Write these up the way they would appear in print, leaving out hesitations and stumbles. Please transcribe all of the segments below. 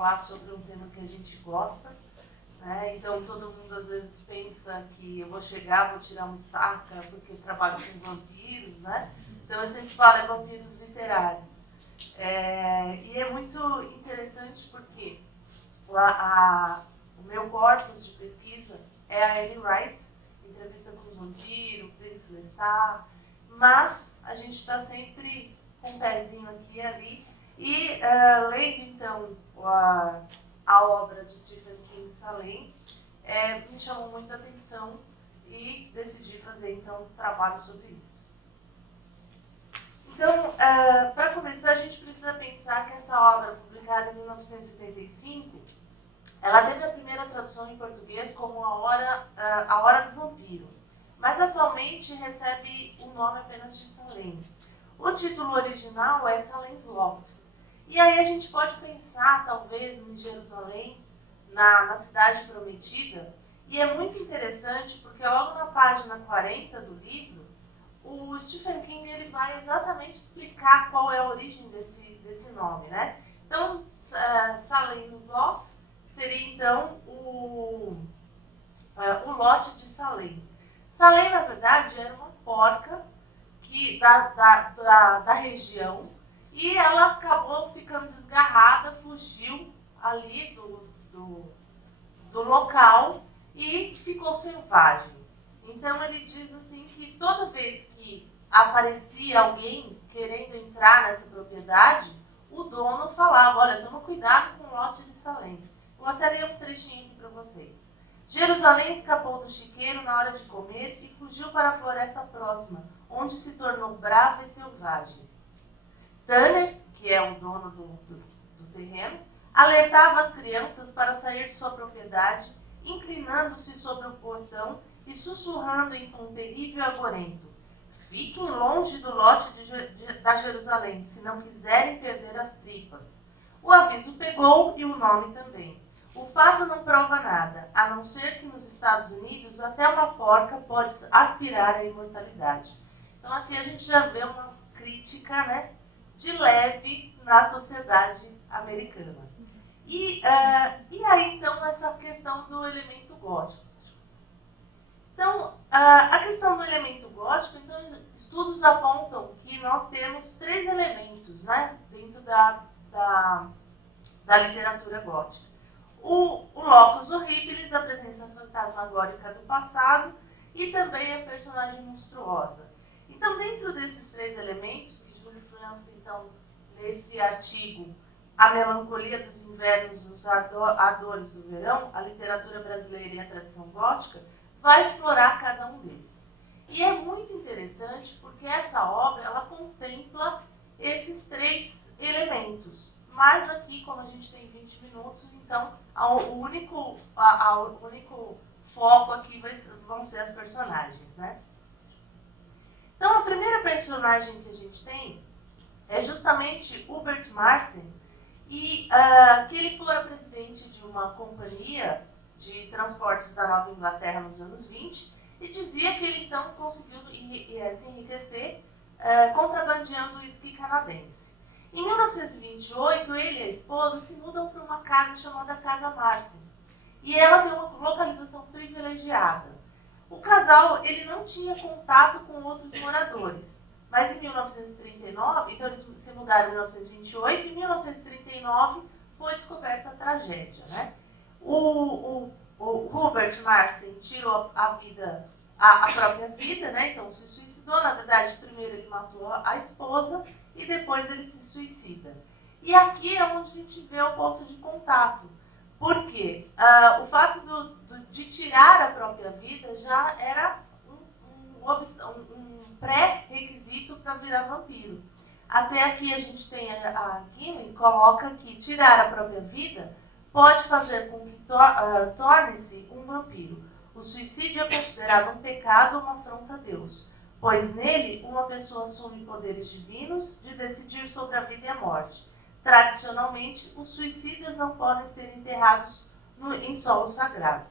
falar sobre um tema que a gente gosta, né? Então todo mundo às vezes pensa que eu vou chegar, vou tirar uma estaca porque trabalho com vampiros, né? Então eu sempre falo é vampiros literários. E é muito interessante porque o meu corpus de pesquisa é a Anne Rice, entrevista com o vampiro, Príncipe Lestat, mas a gente está sempre com um pezinho aqui e ali. E lendo então a obra de Stephen King, Salem, me chamou muito a atenção e decidi fazer então um trabalho sobre isso. Então, para começar, a gente precisa pensar que essa obra, publicada em 1975, ela teve a primeira tradução em português como A Hora do Vampiro, mas atualmente recebe o nome apenas de Salem. O título original é Salem's Lot. E aí a gente pode pensar, talvez, em Jerusalém, na Cidade Prometida, e é muito interessante porque logo na página 40 do livro, o Stephen King ele vai exatamente explicar qual é a origem desse nome, né? Então, Salem's Lot seria então o lote de Salem. Salem, na verdade, era uma porca da região, e ela acabou ficando desgarrada, fugiu ali do local e ficou selvagem. Então ele diz assim que toda vez que aparecia alguém querendo entrar nessa propriedade, o dono falava, olha, toma cuidado com o lote de Salem. Vou até ler um trechinho aqui para vocês. Jerusalém escapou do chiqueiro na hora de comer e fugiu para a floresta próxima, onde se tornou brava e selvagem. Tanner, que é o dono do terreno, alertava as crianças para sair de sua propriedade, inclinando-se sobre o portão e sussurrando em tom terrível e agorento: fiquem longe do lote da Jerusalém, se não quiserem perder as tripas. O aviso pegou e o nome também. O fato não prova nada, a não ser que nos Estados Unidos até uma porca pode aspirar à imortalidade. Então aqui a gente já vê uma crítica, né, de leve na sociedade americana. E aí então essa questão do elemento gótico. Então, a questão do elemento gótico, então, estudos apontam que nós temos 3 elementos, né, dentro da literatura gótica. O locus horribilis, a presença fantasmagórica do passado, e também a personagem monstruosa. Então, dentro desses 3 elementos, que Júlio França, então, nesse artigo, A Melancolia dos Invernos e os Ardores do Verão, a literatura brasileira e a tradição gótica, vai explorar cada um deles. E é muito interessante porque essa obra ela contempla esses 3 elementos. Mas aqui, como a gente tem 20 minutos, então o único foco aqui vão ser as personagens, né? Então a primeira personagem que a gente tem é justamente Hubert Marston, e que ele fora presidente de uma companhia de transportes da Nova Inglaterra nos anos 20, e dizia que ele então conseguiu se enriquecer contrabandeando o uísque canadense. Em 1928, ele e a esposa se mudam para uma casa chamada Casa Marston, e ela tem uma localização privilegiada. O casal ele não tinha contato com outros moradores, mas em 1939, então eles se mudaram em 1928, e em 1939 foi descoberta a tragédia, né? O Hubert Marston tirou a própria vida, né? Então se suicidou. Na verdade, primeiro ele matou a esposa e depois ele se suicida. E aqui é onde a gente vê o ponto de contato. Por quê? O fato de tirar a própria vida já era um pré-requisito para virar vampiro. Até aqui a gente tem a Guinness coloca que tirar a própria vida pode fazer com que torne-se um vampiro. O suicídio é considerado um pecado ou uma afronta a Deus, pois nele uma pessoa assume poderes divinos de decidir sobre a vida e a morte. Tradicionalmente, os suicidas não podem ser enterrados em solo sagrado.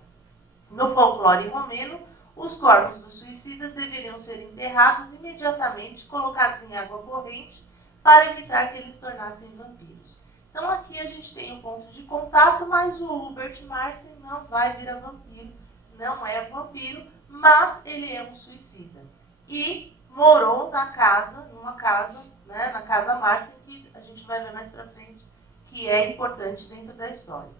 No folclore romeno, os corpos dos suicidas deveriam ser enterrados imediatamente, colocados em água corrente, para evitar que eles tornassem vampiros. Então aqui a gente tem um ponto de contato, mas o Hubert Marsen não vai virar vampiro, não é vampiro, mas ele é um suicida. E morou na casa, numa casa, né, na casa Marsen, que a gente vai ver mais pra frente, que é importante dentro da história.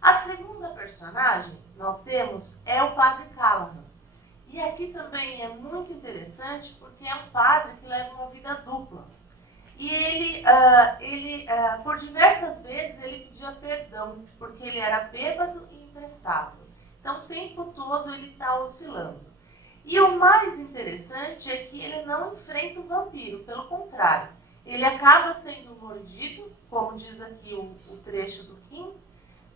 A segunda personagem nós temos é o padre Callahan. E aqui também é muito interessante porque é um padre que leva uma vida dupla. E ele por diversas vezes, ele pedia perdão, porque ele era bêbado e imprestável. Então, o tempo todo ele está oscilando. E o mais interessante é que ele não enfrenta o vampiro, pelo contrário. Ele acaba sendo mordido, como diz aqui o trecho do Kim.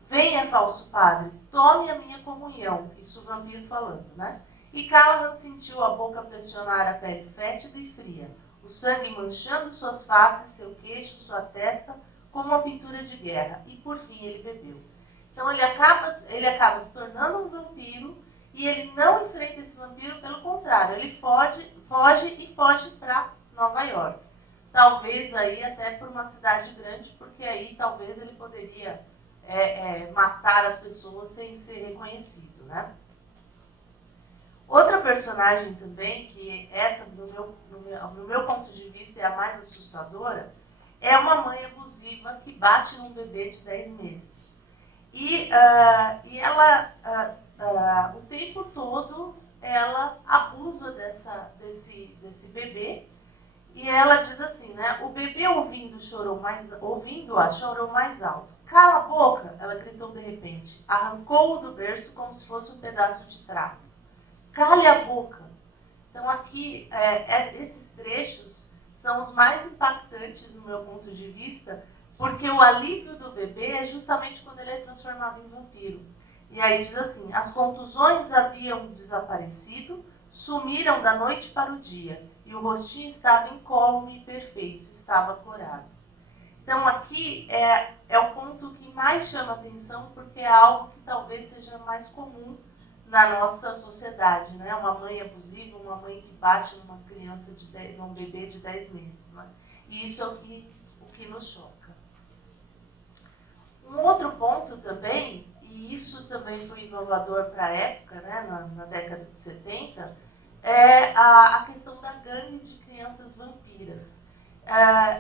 Venha, falso padre, tome a minha comunhão. Isso o vampiro falando, né? E Callahan sentiu a boca pressionar a pele fétida e fria, o sangue manchando suas faces, seu queixo, sua testa, como uma pintura de guerra. E por fim ele bebeu. Então ele acaba se tornando um vampiro e ele não enfrenta esse vampiro, pelo contrário, ele foge para Nova York. Talvez aí até por uma cidade grande, porque aí talvez ele poderia matar as pessoas sem ser reconhecido, né? Outra personagem também, que essa, no meu ponto de vista, é a mais assustadora, é uma mãe abusiva que bate num bebê de 10 meses. E ela, o tempo todo, ela abusa desse bebê. E ela diz assim, né? O bebê ouvindo-a chorou mais alto. Cala a boca, ela gritou de repente. Arrancou-o do berço como se fosse um pedaço de trapo. Cale a boca. Então aqui, esses trechos são os mais impactantes do meu ponto de vista, porque o alívio do bebê é justamente quando ele é transformado em vampiro. E aí diz assim, as contusões haviam desaparecido, sumiram da noite para o dia, e o rostinho estava incólume e perfeito, estava corado. Então aqui é o ponto que mais chama atenção, porque é algo que talvez seja mais comum na nossa sociedade, né? Uma mãe abusiva, uma mãe que bate numa criança, num bebê de 10 meses. Né? E isso é o que nos choca. Um outro ponto também, e isso também foi inovador para a época, né? na década de 70, é a questão da gangue de crianças vampiras.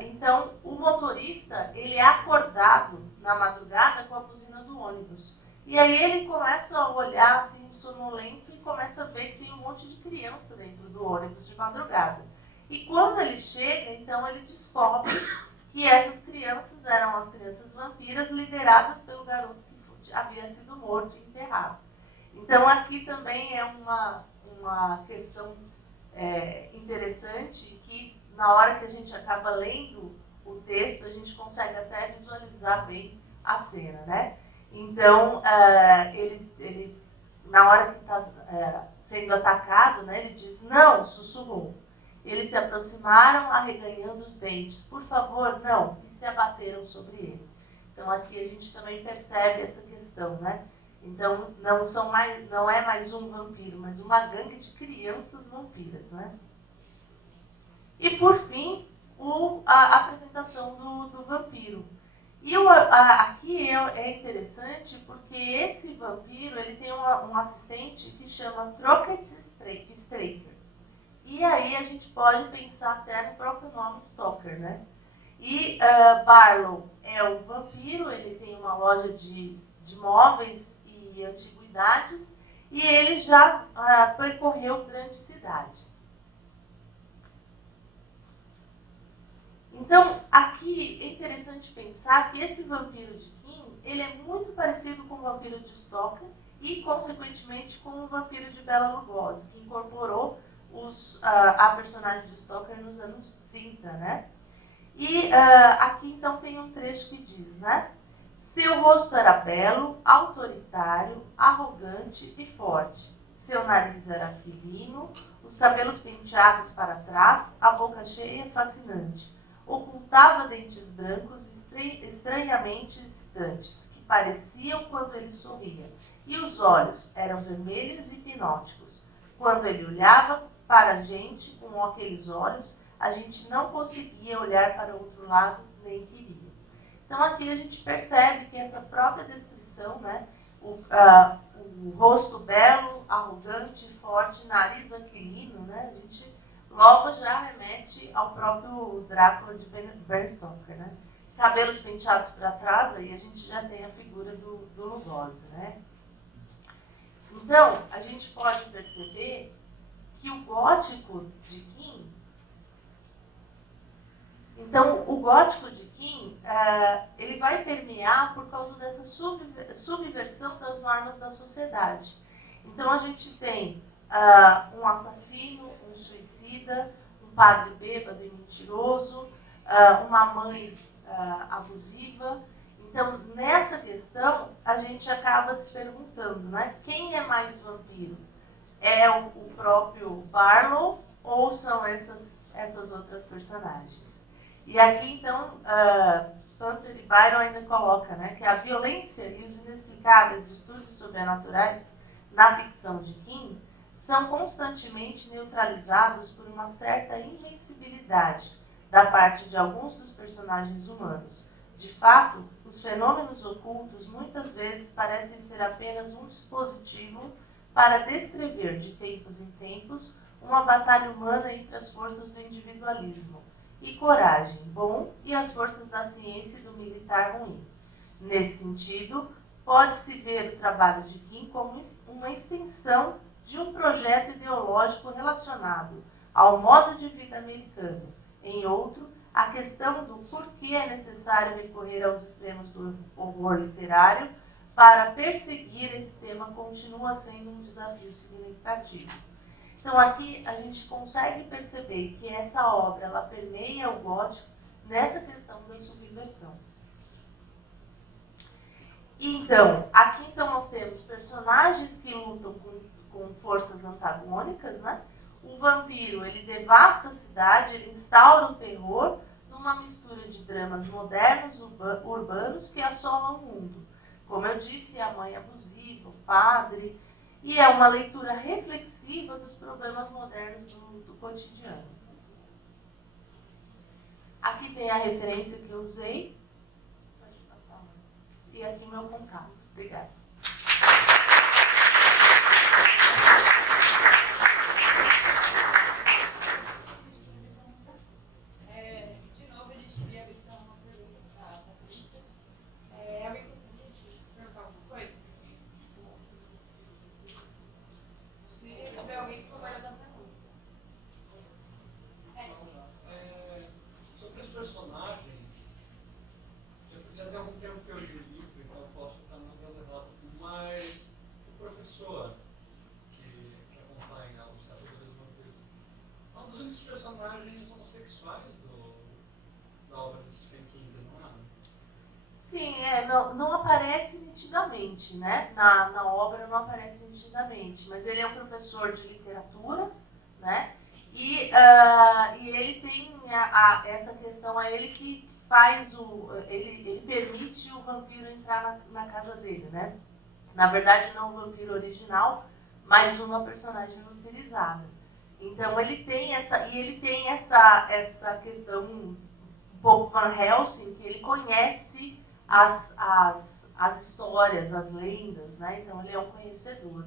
Então, o motorista, ele é acordado na madrugada com a buzina do ônibus. E aí ele começa a olhar assim, sonolento, e começa a ver que tem um monte de criança dentro do ônibus de madrugada. E quando ele chega, então ele descobre que essas crianças eram as crianças vampiras lideradas pelo garoto que havia sido morto e enterrado. Então aqui também é uma questão interessante, que na hora que a gente acaba lendo o texto, a gente consegue até visualizar bem a cena, né? Então, ele na hora que está sendo atacado, né, ele diz, não, sussurrou. Eles se aproximaram, arreganhando os dentes. Por favor, não. E se abateram sobre ele. Então, aqui a gente também percebe essa questão, né? Então, não é mais um vampiro, mas uma gangue de crianças vampiras, né? E, por fim, a apresentação do vampiro. E aqui é interessante porque esse vampiro ele tem um assistente que chama Crockett Straker. E aí a gente pode pensar até no próprio nome Stalker, né? E Barlow é o vampiro, ele tem uma loja de móveis e antiguidades, e ele já percorreu grandes cidades. Então, aqui é interessante pensar que esse vampiro de Kim, ele é muito parecido com o vampiro de Stoker e, consequentemente, com o vampiro de Bela Lugosi, que incorporou a personagem de Stoker nos anos 30, né? E aqui, então, tem um trecho que diz, né? Seu rosto era belo, autoritário, arrogante e forte. Seu nariz era aquilino, os cabelos penteados para trás, a boca cheia fascinante. Ocultava dentes brancos estranhamente excitantes, que pareciam quando ele sorria, e os olhos eram vermelhos e hipnóticos. Quando ele olhava para a gente com aqueles olhos, a gente não conseguia olhar para o outro lado, nem queria. Então aqui a gente percebe que essa própria descrição, né, o rosto belo, arrogante, forte, nariz aquilino, né, a gente logo já remete ao próprio Drácula de Bram Stoker, né? Cabelos penteados para trás, aí a gente já tem a figura do Lugosi, né? Então, a gente pode perceber que o gótico de Kim, ele vai permear por causa dessa subversão das normas da sociedade. Então, a gente tem um assassino, um suicida, um padre bêbado e mentiroso, uma mãe abusiva. Então, nessa questão, a gente acaba se perguntando, né? Quem é mais vampiro? É o próprio Barlow ou são essas outras personagens? E aqui, então, Panther e Byron ainda coloca, né, que a violência e os inexplicáveis distúrbios sobrenaturais na ficção de King são constantemente neutralizados por uma certa insensibilidade da parte de alguns dos personagens humanos. De fato, os fenômenos ocultos muitas vezes parecem ser apenas um dispositivo para descrever, de tempos em tempos, uma batalha humana entre as forças do individualismo e coragem bom e as forças da ciência e do militar ruim. Nesse sentido, pode-se ver o trabalho de Kim como uma extensão de um projeto ideológico relacionado ao modo de vida americano. Em outro, a questão do porquê é necessário recorrer aos extremos do horror literário para perseguir esse tema continua sendo um desafio significativo. Então aqui a gente consegue perceber que essa obra ela permeia o gótico nessa questão da subversão. Então, aqui nós temos personagens que lutam com forças antagônicas, né? O vampiro, ele devasta a cidade, ele instaura o terror numa mistura de dramas modernos, urbanos que assolam o mundo. Como eu disse, a mãe abusiva, o padre, e é uma leitura reflexiva dos problemas modernos do cotidiano. Aqui tem a referência que eu usei. Pode passar. E aqui meu contato. Obrigada. Personagens, já tem algum tempo que eu li o livro, então eu posso estar lembrando errado, mas o professor que acompanha os caçadores de vampiros é um dos únicos personagens homossexuais da obra de Stephen King, não é? Sim, não aparece nitidamente, né? Na obra não aparece nitidamente, mas ele é um professor de literatura, né? E ele tem essa questão a ele que faz ele permite o vampiro entrar na casa dele, né? Na verdade não o vampiro original, mas uma personagem vampirizada. Então ele tem essa questão um pouco Van Helsing, que ele conhece as histórias, as lendas, né? Então ele é um conhecedor.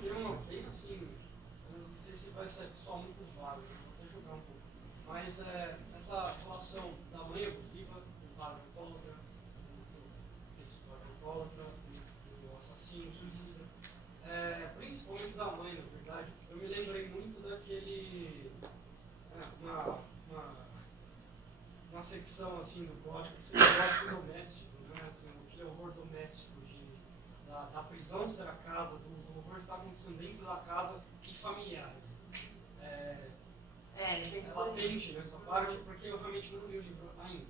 Tem uma bem assim, eu não sei se vai ser só muito vago, vou até jogar um pouco, mas essa relação da mãe abusiva, do padre alcoólatra, do assassino, suicida, principalmente da mãe, na verdade, eu me lembrei muito daquele, uma secção assim do gótico, que seria o gótico doméstico, né? Assim, aquele horror doméstico da prisão ser a casa, do horror estar acontecendo dentro da casa e familiar. É latente nessa parte, porque eu realmente não li o livro ainda.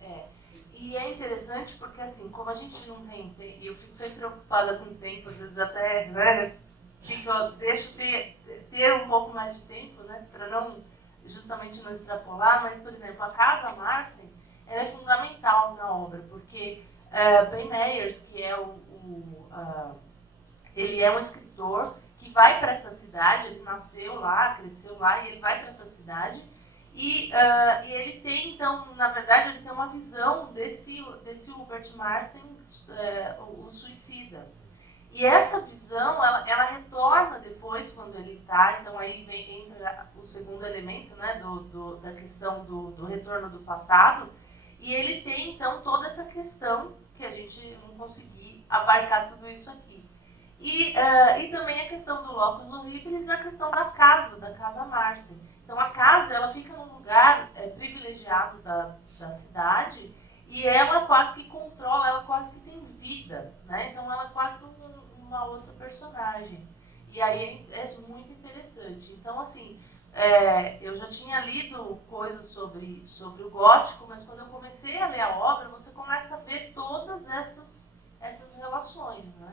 Mas E é interessante porque, assim, como a gente não tem tempo, e eu fico sempre preocupada com o tempo, às vezes até, né, deixo ter um pouco mais de tempo, né, para justamente não extrapolar, mas, por exemplo, a Casa Marcem, ela é fundamental na obra, porque Ben Myers, que é Ele é um escritor que vai para essa cidade, ele nasceu lá, cresceu lá, e ele vai para essa cidade. E ele tem, então, na verdade, ele tem uma visão desse Hubert Marsen, o suicida. E essa visão, ela retorna depois, quando ele está, então aí entra o segundo elemento, né, da questão do retorno do passado, e ele tem, então, toda essa questão, que a gente não conseguiu abarcar tudo isso aqui. E também a questão do locus horribilis, a questão da casa Marsen. Então a casa, ela fica num lugar privilegiado da cidade, e ela quase que controla, ela quase que tem vida, né? Então ela é quase uma outra personagem. E aí é muito interessante. Então, assim, eu já tinha lido coisas sobre o gótico, mas quando eu comecei a ler a obra, você começa a ver todas essas relações, né?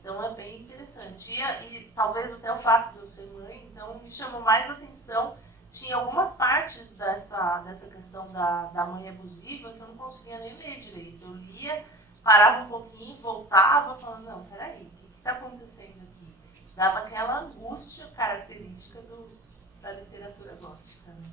Então é bem interessante. E talvez até o fato de eu ser mãe, então me chamou mais atenção. Tinha algumas partes dessa questão da mãe abusiva que eu não conseguia nem ler direito. Eu lia, parava um pouquinho, voltava, falando, não, peraí, o que está acontecendo aqui? Dava aquela angústia característica da literatura gótica. Né?